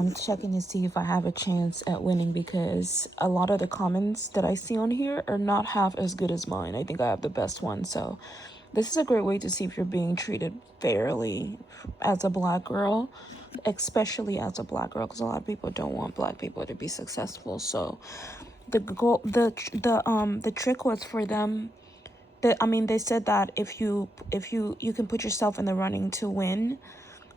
I'm checking to see if I have a chance at winning because a lot of the comments that I see on here are not half as good as mine. I think I have the best one. So this is a great way to see if you're being treated fairly as a black girl, especially as a black girl, because a lot of people don't want black people to be successful. So the goal, the trick was for them. They said that if you can put yourself in the running to win,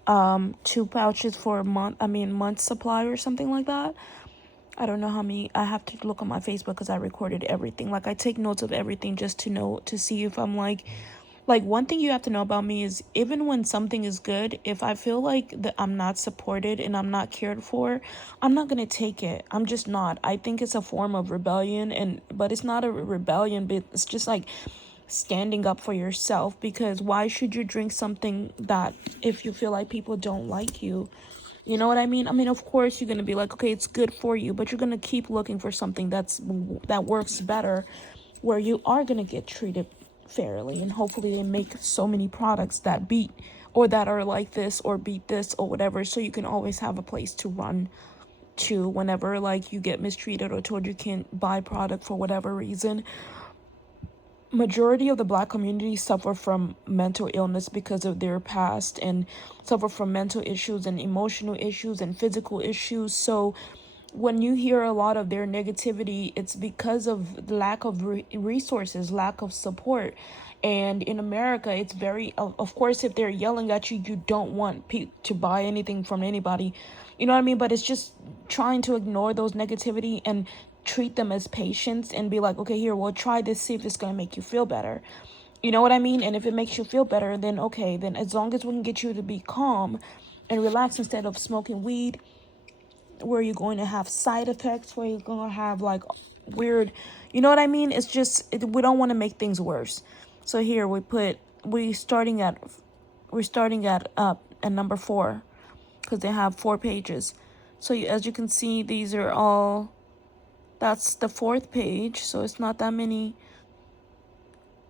2 pouches for a month supply or something like that. I don't know how many. I have to look on my Facebook because I recorded everything. Like, I take notes of everything just to know, to see if I'm like one thing you have to know about me is, even when something is good, if I feel like that I'm not supported and I'm not cared for, I'm not gonna take it. I'm just not. I think it's a form of rebellion, but it's not a rebellion, but it's just like standing up for yourself. Because why should you drink something that, if you feel like people don't like you? You know what I mean? I mean, of course you're gonna be like, okay, it's good for you, but you're gonna keep looking for something that works better, where you are gonna get treated fairly, and hopefully they make so many products that beat, or that are like this or beat this or whatever, so you can always have a place to run to whenever like you get mistreated or told you can't buy product for whatever reason. Majority of the black community suffer from mental illness because of their past, and suffer from mental issues and emotional issues and physical issues. So when you hear a lot of their negativity, it's because of lack of resources, lack of support. And in America, it's very, of course, if they're yelling at you, you don't want to buy anything from anybody. You know what I mean? But it's just trying to ignore those negativity and treat them as patients, and be like, okay, here, well, try this, see if it's going to make you feel better. You know what I mean? And if it makes you feel better, then okay, then as long as we can get you to be calm and relax instead of smoking weed, where you're going to have side effects, where you're going to have like weird, you know what I mean? It's just, we don't want to make things worse. So here we starting at at number 4, because they have 4 pages. So as you can see, these are all, that's the 4th page, so it's not that many.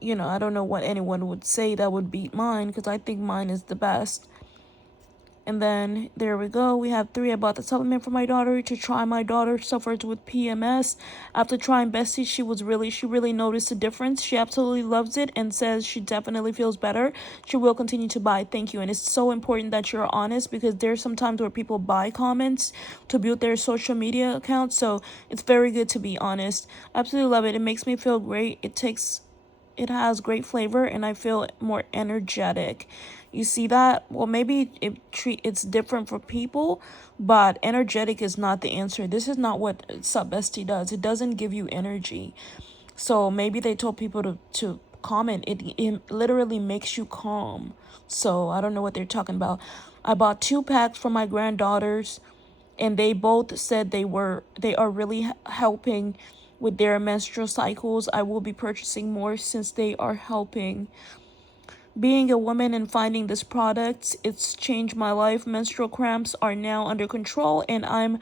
I don't know what anyone would say that would beat mine, because I think mine is the best. And then there we go. We have 3. I bought the supplement for my daughter to try. My daughter suffers with PMS. After trying Bestie, she really noticed a difference. She absolutely loves it and says she definitely feels better. She will continue to buy. Thank you. And it's so important that you're honest, because there's some times where people buy comments to build their social media accounts. So it's very good to be honest. Absolutely love it. It makes me feel great. It has great flavor, and I feel more energetic. You see that? Well, maybe it's different for people, but energetic is not the answer. This is not what Sup Bestie does. It doesn't give you energy. So maybe they told people to comment. It literally makes you calm. So I don't know what they're talking about. I bought 2 packs for my granddaughters, and they both said they are really helping with their menstrual cycles. I will be purchasing more since they are helping. Being a woman and finding this product, it's changed my life. Menstrual cramps are now under control, and I'm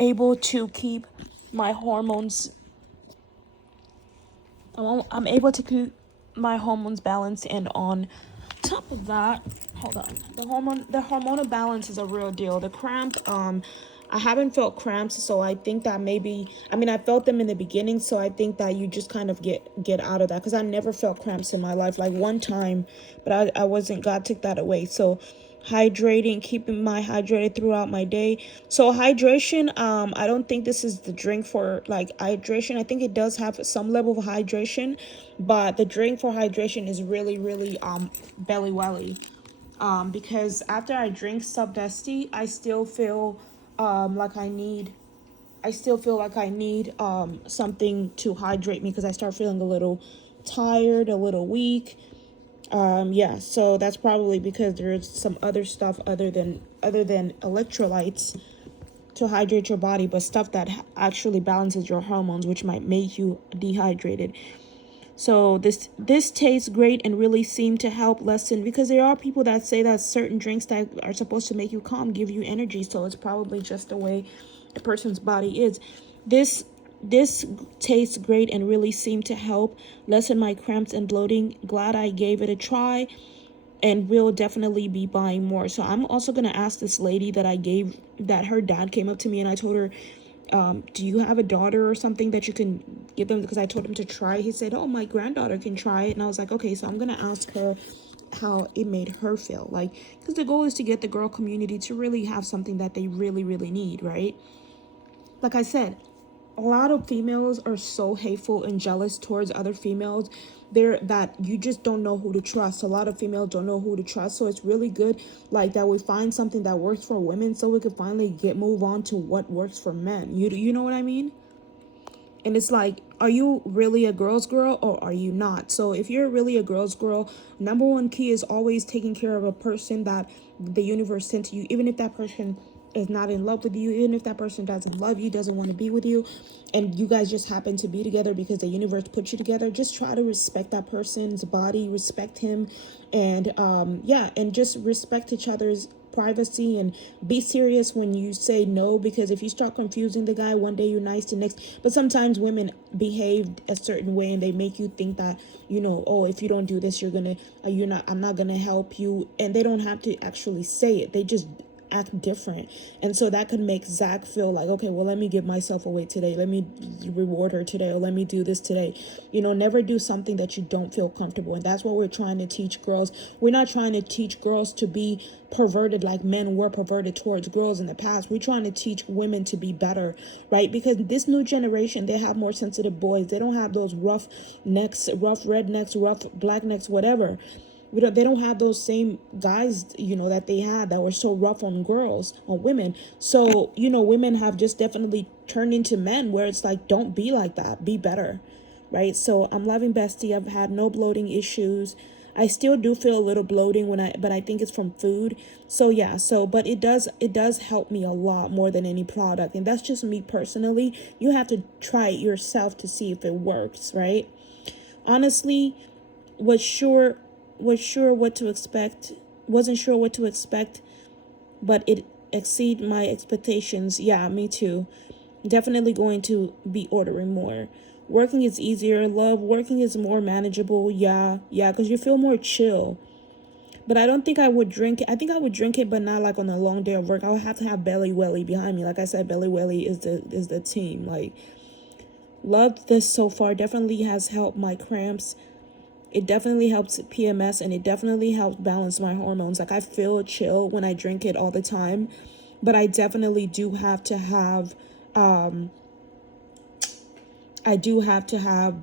able to keep my hormones I'm able to keep my hormones balanced. And on top of that, hold on, the hormonal balance is a real deal. The cramp, I haven't felt cramps, so I think that maybe, I felt them in the beginning, so I think that you just kind of get out of that, because I never felt cramps in my life, like one time, but I wasn't, God took that away. So hydrating, keeping my hydrated throughout my day. So hydration, I don't think this is the drink for like hydration. I think it does have some level of hydration, but the drink for hydration is really, really belly welly. Because after I drink Sub Dusty, I still feel like I need something to hydrate me, because I start feeling a little tired, a little weak. Yeah, so that's probably because there's some other stuff other than electrolytes to hydrate your body, but stuff that actually balances your hormones, which might make you dehydrated. So this tastes great and really seem to help lessen, because there are people that say that certain drinks that are supposed to make you calm give you energy. So it's probably just the way a person's body is. This tastes great and really seemed to help lessen my cramps and bloating. Glad I gave it a try, and will definitely be buying more. So I'm also going to ask this lady that I gave that her dad came up to me and I told her, do you have a daughter or something that you can give them? Because I told him to try. He said, oh, my granddaughter can try it. And I was like, okay, so I'm going to ask her how it made her feel. Like, because the goal is to get the girl community to really have something that they really, really need, right? Like I said, a lot of females are so hateful and jealous towards other females there that you just don't know who to trust. A lot of females don't know who to trust, so it's really good like that we find something that works for women so we can finally move on to what works for men. You know what I mean? And it's like, are you really a girl's girl or are you not? So if you're really a girl's girl, number one key is always taking care of a person that the universe sent to you, even if that person is not in love with you, even if that person doesn't love you, doesn't want to be with you, and you guys just happen to be together because the universe put you together. Just try to respect that person's body, respect him, and yeah, and just respect each other's privacy, and be serious when you say no, because if you start confusing the guy, one day you're nice, the next. But sometimes women behave a certain way and they make you think that, you know, oh, if you don't do this, I'm not gonna help you, and they don't have to actually say it, they just act different. And so that could make Zach feel like, okay, well, let me give myself away today, let me reward her today, or let me do this today. You know, never do something that you don't feel comfortable. And that's what we're trying to teach girls. We're not trying to teach girls to be perverted like men were perverted towards girls in the past. We're trying to teach women to be better, right? Because this new generation, they have more sensitive boys. They don't have those rough necks, rough rednecks, rough black necks, whatever. They don't have those same guys, you know, that they had that were so rough on girls, on women. So, you know, women have just definitely turned into men where it's like, don't be like that, be better, right? So I'm loving Bestie. I've had no bloating issues. I still do feel a little bloating but I think it's from food. So yeah, but it does help me a lot more than any product. And that's just me personally. You have to try it yourself to see if it works, right? Honestly, was sure what to expect. Wasn't sure what to expect, but it exceeded my expectations. Yeah, me too. Definitely going to be ordering more. Working is easier. Love working is more manageable. Yeah, because you feel more chill. But I don't think I would drink it. I think I would drink it, but not like on a long day of work. I would have to have Belly Welly behind me. Like I said, Belly Welly is the team. Like, loved this so far. Definitely has helped my cramps. It definitely helps PMS, and it definitely helps balance my hormones. Like, I feel chill when I drink it all the time, but I definitely do have to have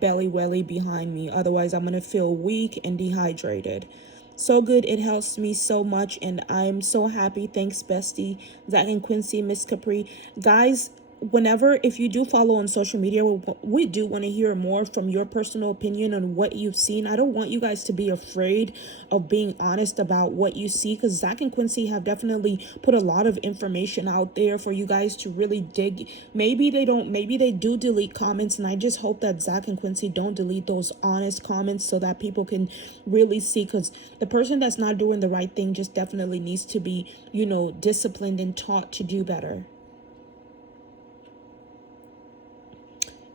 Belly Welly behind me. Otherwise, I'm going to feel weak and dehydrated. So good. It helps me so much, and I'm so happy. Thanks, Bestie, Zach and Quincy, Miss Capri. Guys, whenever, if you do follow on social media, we do want to hear more from your personal opinion on what you've seen. I don't want you guys to be afraid of being honest about what you see, because Zach and Quincy have definitely put a lot of information out there for you guys to really dig. Maybe they do delete comments, and I just hope that Zach and Quincy don't delete those honest comments so that people can really see, because the person that's not doing the right thing just definitely needs to be, you know, disciplined and taught to do better.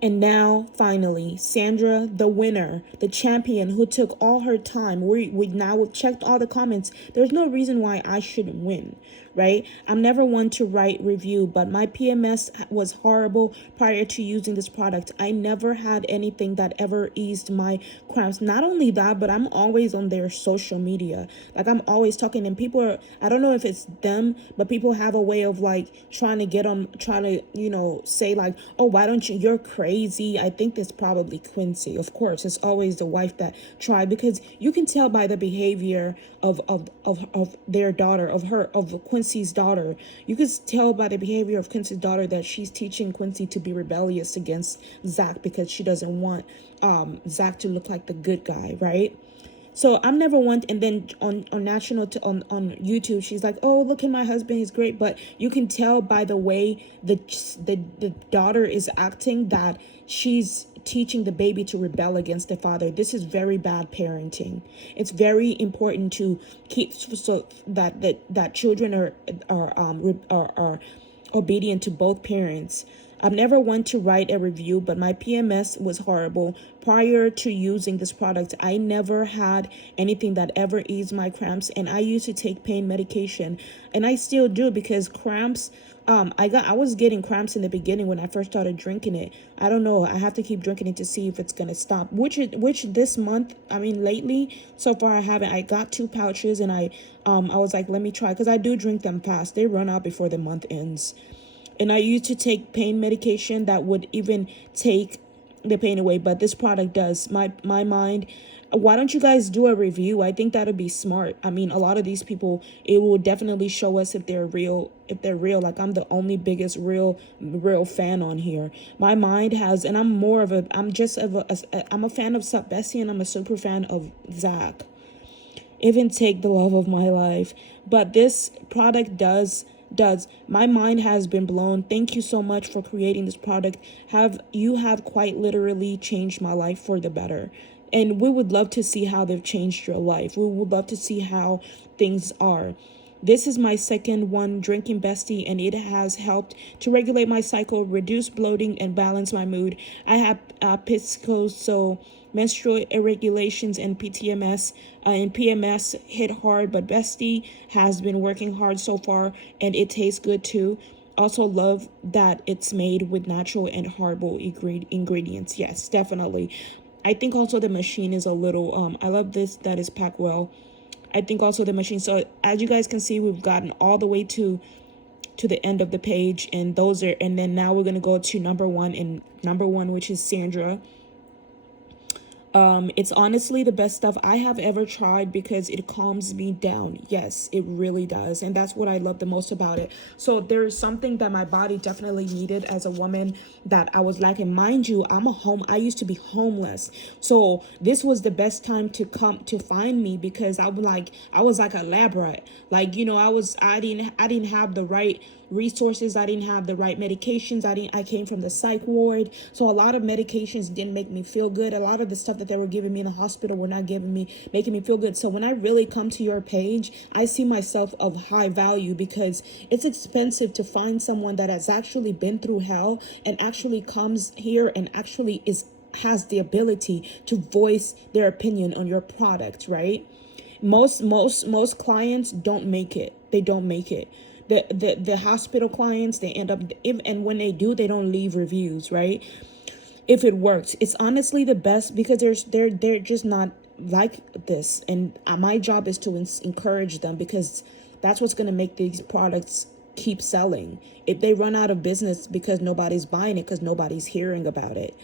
And now, finally, Sandra, the winner, the champion who took all her time. We've checked all the comments. There's no reason why I shouldn't win, right? I'm never one to write review, but my PMS was horrible prior to using this product. I never had anything that ever eased my cramps. Not only that, but I'm always on their social media. Like, I'm always talking, and I don't know if it's them, but people have a way of like trying to, you know, say like, oh, why don't you're crazy. I think it's probably Quincy. Of course, it's always the wife that tried, because you can tell by the behavior of their daughter, of Quincy's daughter. You can tell by the behavior of Quincy's daughter that she's teaching Quincy to be rebellious against Zach, because she doesn't want Zach to look like the good guy, right? So I'm never one, and then on YouTube, she's like, oh, look at my husband, he's great. But you can tell by the way the daughter is acting that she's teaching the baby to rebel against the father. This is very bad parenting. It's very important to keep so that children are obedient to both parents. I've never want to write a review, but my PMS was horrible. Prior to using this product, I never had anything that ever eased my cramps, and I used to take pain medication, and I still do, because cramps, I was getting cramps in the beginning when I first started drinking it. I don't know. I have to keep drinking it to see if it's gonna stop. Which this month, I mean lately, so far I haven't. I got 2 pouches, and I was like, let me try, because I do drink them fast. They run out before the month ends. And I used to take pain medication that would even take the pain away, but this product does. My mind, why don't you guys do a review? I think that would be smart. I mean, a lot of these people, it will definitely show us if they're real. If they're real, like I'm the only biggest real fan on here. My mind has, and I'm more of a, I'm a fan of Sup Bessie, and I'm a super fan of Zach. Even take the love of my life. But this product does my mind has been blown. Thank you so much for creating this product. You have quite literally changed my life for the better, and we would love to see how they've changed your life. We would love to see how things are. This is my second one, Drinking Bestie, and it has helped to regulate my cycle, reduce bloating, and balance my mood. I have PCOS, so menstrual irregulations, and PTMS and PMS hit hard, but Bestie has been working hard so far, and it tastes good too. Also love that it's made with natural and herbal ingredients. Yes, definitely. I think also the machine is a little, I love this, that is packed well. I think also the machine. So as you guys can see, we've gotten all the way to the end of the page, and then now we're going to go to number one, which is Sandra. It's honestly the best stuff I have ever tried because it calms me down. Yes, it really does. And that's what I love the most about it. So there is something that my body definitely needed as a woman that I was lacking. Mind you, I used to be homeless. So this was the best time to come to find me, because I was like a lab rat. Like, I didn't have the right resources. I didn't have the right medications. I came from the psych ward, so a lot of medications didn't make me feel good. A lot of the stuff that they were giving me in the hospital were not making me feel good. So when I really come to your page, I see myself of high value, because it's expensive to find someone that has actually been through hell and actually comes here and actually has the ability to voice their opinion on your product, right? Most clients don't make it. They don't make it. The hospital clients, they end up, and when they do, they don't leave reviews, right? If it works, it's honestly the best, because they're just not like this, and my job is to encourage them, because that's what's going to make these products keep selling. If they run out of business because nobody's buying it, because nobody's hearing about it.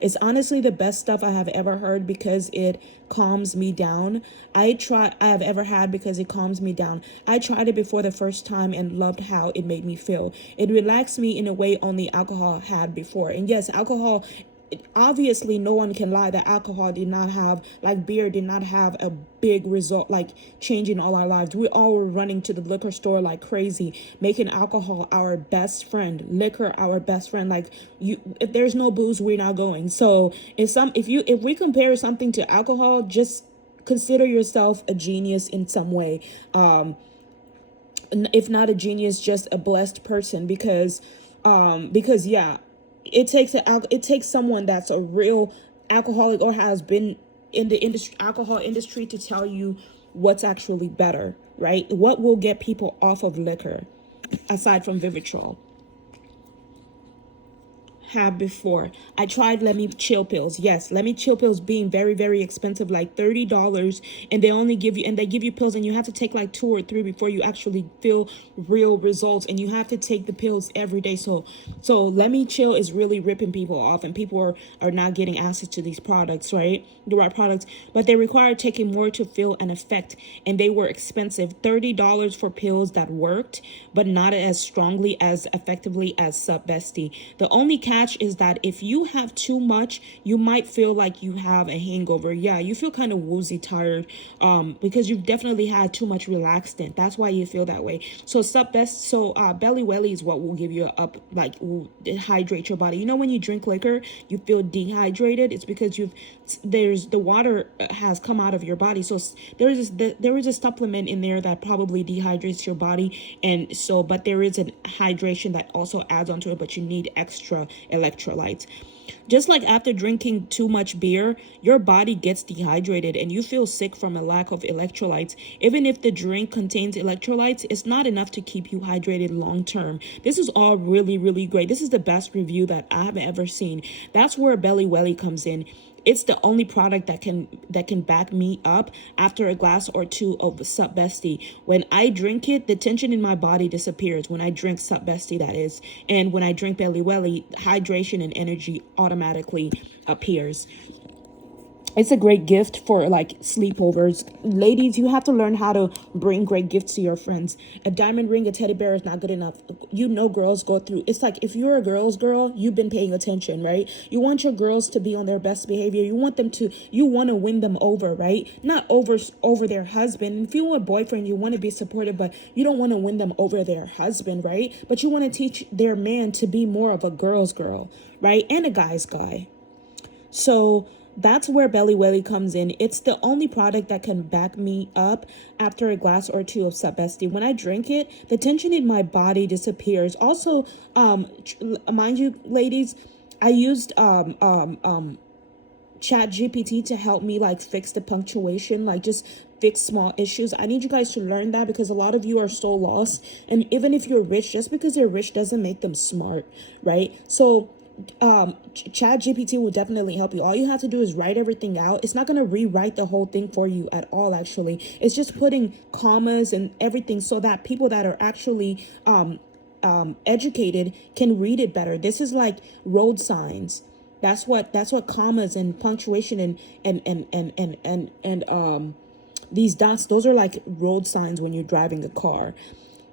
It's honestly the best stuff I have ever heard, because it calms me down. I have ever had, because it calms me down. I tried it before the first time and loved how it made me feel. It relaxed me in a way only alcohol had before. And yes, alcohol, obviously no one can lie that alcohol did not have, like beer did not have a big result, like changing all our lives. We all were running to the liquor store like crazy, making alcohol our best friend, liquor our best friend. Like, if there's no booze, we're not going. So if we compare something to alcohol, just consider yourself a genius in some way. If not a genius, just a blessed person, because yeah, it takes someone that's a real alcoholic or has been in the alcohol industry to tell you what's actually better, right? What will get people off of liquor aside from Vivitrol? Have before. I tried Let Me Chill pills. Yes, Let Me Chill pills being very, very expensive, like $30, and they give you pills, and you have to take like 2 or 3 before you actually feel real results, and you have to take the pills every day. So Let Me Chill is really ripping people off, and people are not getting access to these products, right? The right products, but they require taking more to feel an effect, and they were expensive. $30 for pills that worked, but not as strongly, as effectively as Sup Bestie. The only catch catch is that if you have too much, you might feel like you have a hangover. Yeah, you feel kind of woozy, tired, because you've definitely had too much relaxant. That's why you feel that way. So Belly Welly is what will give you will hydrate your body. You know, when you drink liquor, you feel dehydrated. It's because there's the water has come out of your body. So there is a supplement in there that probably dehydrates your body, and so but there is a hydration that also adds onto it, but you need extra electrolytes. Just like after drinking too much beer, your body gets dehydrated and you feel sick from a lack of electrolytes. Even if the drink contains electrolytes, it's not enough to keep you hydrated long term. This is all really, really great. This is the best review that I have ever seen. That's where Belly Welly comes in. It's the only product that can back me up after a glass or two of Sup Bestie. When I drink it, the tension in my body disappears. When I drink Sup Bestie, that is. And when I drink Belly Welly, hydration and energy automatically appears. It's a great gift for like sleepovers. Ladies, you have to learn how to bring great gifts to your friends. A diamond ring, a teddy bear is not good enough. You know, girls go through. It's like if you're a girl's girl, you've been paying attention, right? You want your girls to be on their best behavior. You want to win them over, right? Not over their husband. If you want a boyfriend, you want to be supportive, but you don't want to win them over their husband, right? But you want to teach their man to be more of a girl's girl, right? And a guy's guy. So that's where Belly Welly comes in. It's the only product that can back me up after a glass or two of Sup Bestie. When I drink it, the tension in my body disappears. Also, mind you, ladies, I used Chat GPT to help me like fix the punctuation, like just fix small issues. I need you guys to learn that because a lot of you are so lost. And even if you're rich, just because they're rich doesn't make them smart, right? So Chat GPT will definitely help you. All you have to do is write everything out. It's not going to rewrite the whole thing for you at all, actually. It's just putting commas and everything so that people that are actually educated can read it better. This is like road signs. That's what commas and punctuation and these dots, those are like road signs when you're driving a car.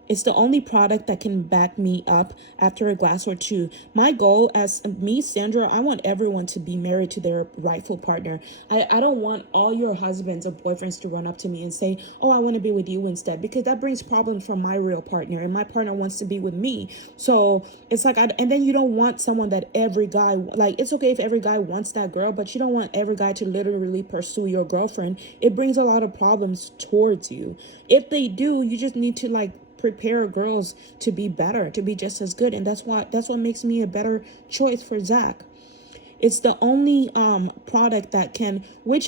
It's the only product that can back me up after a glass or two. My goal as me, Sandra, I want everyone to be married to their rightful partner. I don't want all your husbands or boyfriends to run up to me and say, oh, I want to be with you instead, because that brings problems from my real partner, and my partner wants to be with me. So it's like, and then you don't want someone that every guy, like, it's okay if every guy wants that girl, but you don't want every guy to literally pursue your girlfriend. It brings a lot of problems towards you. If they do, you just need to like prepare girls to be better, to be just as good. And that's what makes me a better choice for Zach. It's the only product that can, which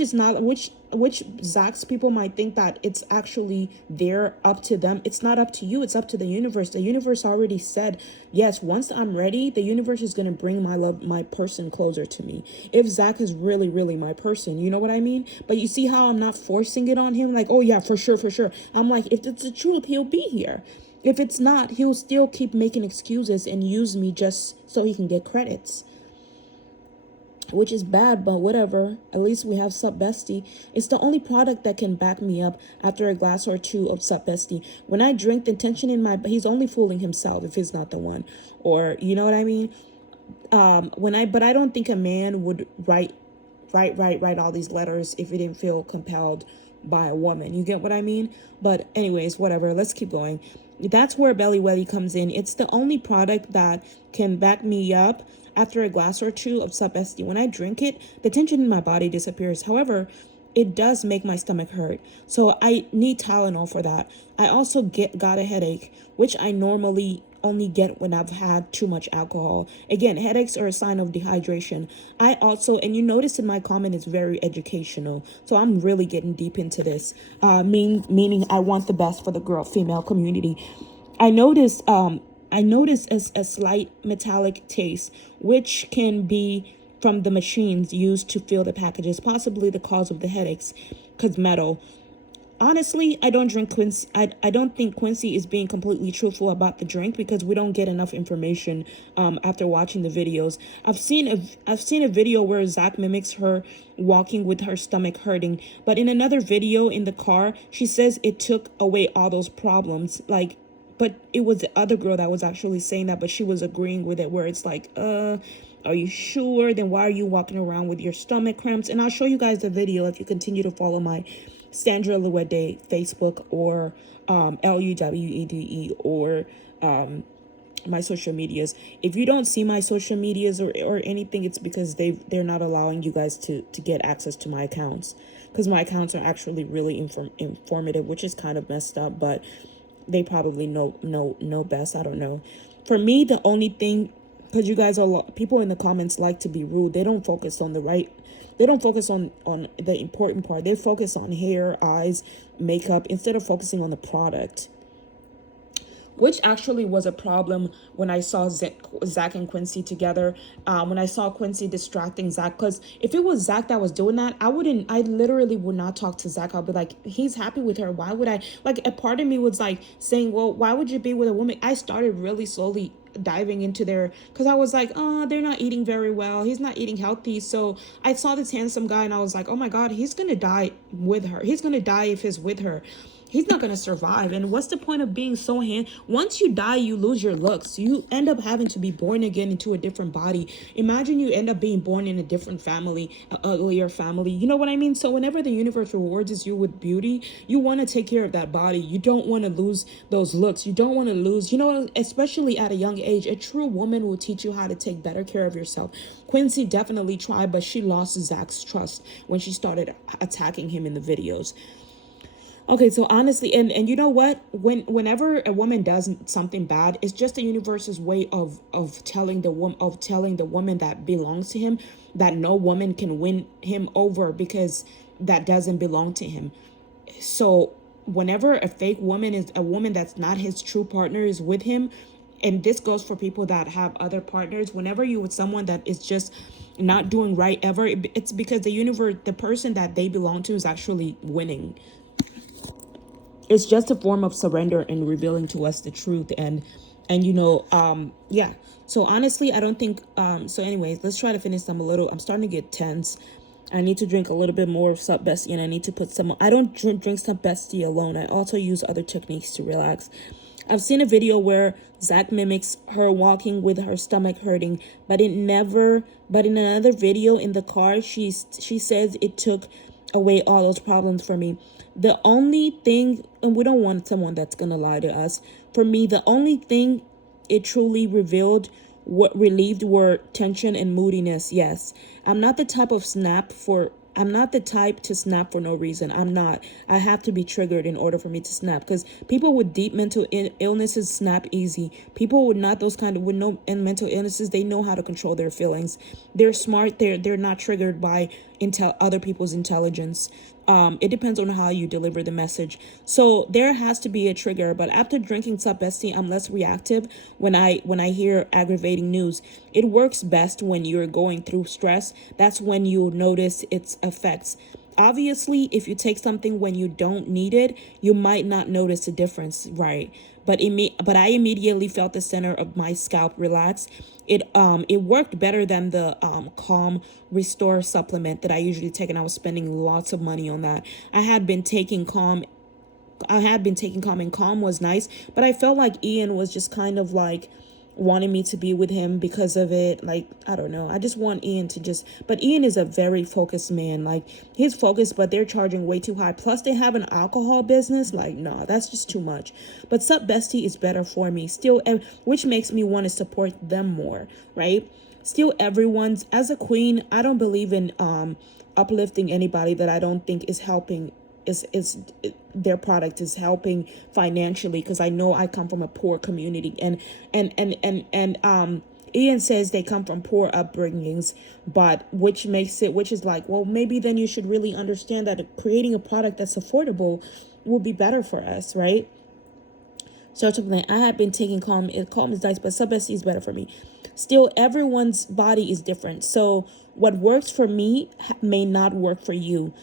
Zach's people might think that it's actually there up to them. It's not up to you, it's up to the universe. The universe already said, yes, once I'm ready, the universe is going to bring my person closer to me. If Zach is really, really my person, you know what I mean? But you see how I'm not forcing it on him? Like, oh yeah, for sure. I'm like, if it's the truth, he'll be here. If it's not, he'll still keep making excuses and use me just so he can get credits. Which is bad, but whatever. At least we have Sup Bestie. It's the only product that can back me up after a glass or two of Sup Bestie. When I drink, the tension in he's only fooling himself if he's not the one. Or, you know what I mean? But I don't think a man would write all these letters if he didn't feel compelled by a woman. You get what I mean? But anyways, whatever. Let's keep going. That's where Belly Welly comes in. It's the only product that can back me up after a glass or two of Sup Bestie. When I drink it, the tension in my body disappears. However, it does make my stomach hurt. So I need Tylenol for that. I also got a headache, which I normally only get when I've had too much alcohol. Again, headaches are a sign of dehydration. I also, and you notice in my comment, it's very educational. So I'm really getting deep into this, meaning I want the best for the female community. I noticed a slight metallic taste, which can be from the machines used to fill the packages, possibly the cause of the headaches, because metal. Honestly, I don't drink Quincy. I don't think Quincy is being completely truthful about the drink because we don't get enough information after watching the videos. I've seen a video where Zach mimics her walking with her stomach hurting, but in another video in the car, she says it took away all those problems. Like, but it was the other girl that was actually saying that, but she was agreeing with it, where it's like, are you sure? Then why are you walking around with your stomach cramps? And I'll show you guys the video if you continue to follow my Sandra Luede Facebook, or LUWEDE, or my social medias. If you don't see my social medias or anything, it's because they're not allowing you guys to get access to my accounts, because my accounts are actually really informative, which is kind of messed up, but they probably know best. I don't know. For me, the only thing, because you guys are, people in the comments like to be rude, they don't focus on they don't focus on the important part. They focus on hair, eyes, makeup, instead of focusing on the product, which actually was a problem when I saw Zach and Quincy together. When I saw Quincy distracting Zach, because if it was Zach that was doing that, I literally would not talk to Zach. I'll be like, he's happy with her. Why would I? Like, a part of me was like saying, well, why would you be with a woman? I started really slowly diving into their, because I was like, oh, they're not eating very well. He's not eating healthy. So I saw this handsome guy and I was like, oh my God, he's going to die with her. He's going to die if he's with her. He's not going to survive. And what's the point of being so once you die, you lose your looks. You end up having to be born again into a different body. Imagine you end up being born in a different family, an uglier family. You know what I mean? So whenever the universe rewards you with beauty, you want to take care of that body. You don't want to lose those looks. You don't want to lose, especially at a young age, a true woman will teach you how to take better care of yourself. Quincy definitely tried, but she lost Zach's trust when she started attacking him in the videos. Okay, so honestly, and you know what? Whenever a woman does something bad, it's just the universe's way of telling the woman that belongs to him that no woman can win him over, because that doesn't belong to him. So whenever a fake woman is a woman that's not his true partner is with him, and this goes for people that have other partners, whenever you with someone that is just not doing right ever, it's because the person that they belong to is actually winning. It's just a form of surrender and revealing to us the truth. And yeah. So honestly, I don't think, so anyways, let's try to finish them a little. I'm starting to get tense. I need to drink a little bit more of Sup Bestie, and I need to put some, I don't drink Sup Bestie alone. I also use other techniques to relax. I've seen a video where Zach mimics her walking with her stomach hurting, but in another video in the car, she says it took away all those problems for me. The only thing, and we don't want someone that's gonna lie to us, for me, the only thing it truly revealed, what relieved, were tension and moodiness. Yes, I'm not the type to snap for no reason. I'm not. I have to be triggered in order for me to snap, because people with deep mental illnesses snap easy. People with not those kind of, with no mental illnesses, they know how to control their feelings. They're smart. They're not triggered by other people's intelligence. It depends on how you deliver the message. So there has to be a trigger. But after drinking Sup Bestie, I'm less reactive when I hear aggravating news. It works best when you're going through stress. That's when you'll notice its effects. Obviously, if you take something when you don't need it, you might not notice a difference, right? But I immediately felt the center of my scalp relax. It worked better than the Calm Restore supplement that I usually take, and I was spending lots of money on that. I had been taking Calm, and Calm was nice, but I felt like Ian was just kind of like wanting me to be with him because of it. Like, I don't know. I just want Ian to just, but Ian is a very focused man. Like, he's focused, but they're charging way too high. Plus they have an alcohol business. Like, no, that's just too much. But Sup Bestie is better for me still, which makes me want to support them more, right? Still, as a queen, I don't believe in uplifting anybody that I don't think is helping, their product is helping financially, because I know I come from a poor community, and Ian says they come from poor upbringings, but which is like, well, maybe then you should really understand that creating a product that's affordable will be better for us, right? So I had been taking Calm. Calm is nice, but Sup Bestie is better for me. Still, everyone's body is different, so what works for me may not work for you.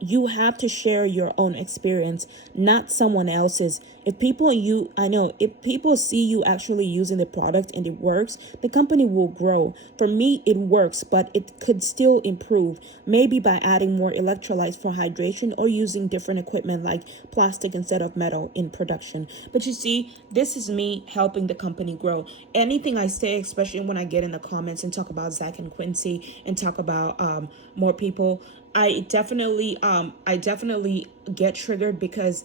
you have to share your own experience, not someone else's. I know if people see you actually using the product and it works, the company will grow. For me, it works, but it could still improve. Maybe by adding more electrolytes for hydration or using different equipment like plastic instead of metal in production. But you see, this is me helping the company grow. Anything I say, especially when I get in the comments and talk about Zach and Quincy and talk about more people, I definitely get triggered, because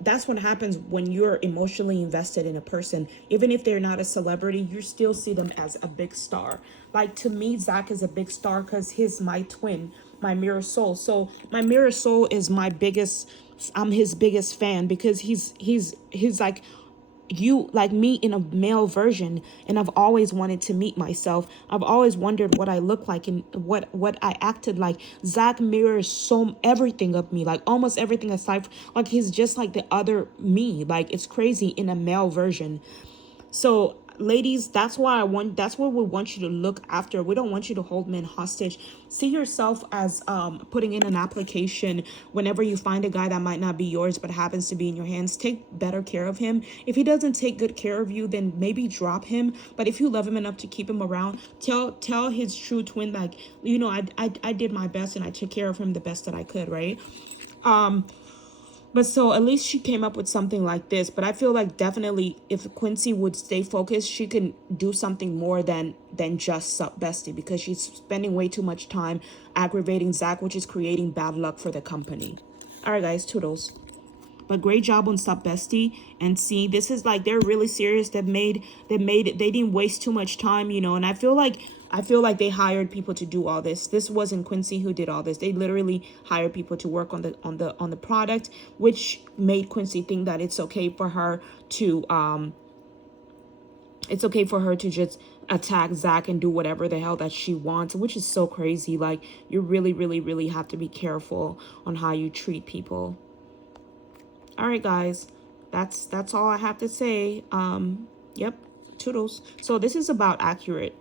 that's what happens when you're emotionally invested in a person. Even if they're not a celebrity, you still see them as a big star. Like, to me, Zach is a big star because he's my twin, my mirror soul. So my mirror soul is my biggest, I'm his biggest fan, because he's like you, like me in a male version, and I've always wanted to meet myself. I've always wondered what I look like and what I acted like. Zach mirrors so everything of me, like almost everything aside like he's just like the other me. Like, it's crazy, in a male version. So ladies, that's what we want you to look after. We don't want you to hold men hostage. See yourself as putting in an application whenever you find a guy that might not be yours but happens to be in your hands. Take better care of him. If he doesn't take good care of you, then maybe drop him. But if you love him enough to keep him around, tell his true twin, like, I did my best and I took care of him the best that I could, right? But so at least she came up with something like this. But I feel like definitely if Quincy would stay focused, she can do something more than just Sup Bestie, because she's spending way too much time aggravating Zach, which is creating bad luck for the company. All right, guys, toodles. But great job on Sup Bestie. And see, this is like, they're really serious. They didn't waste too much time, and I feel like they hired people to do all this. This wasn't Quincy who did all this. They literally hired people to work on the product, which made Quincy think that it's okay for her to just attack Zach and do whatever the hell that she wants, which is so crazy. Like, you really, really, really have to be careful on how you treat people. All right, guys, that's all I have to say. Yep, toodles. So this is about Accurate.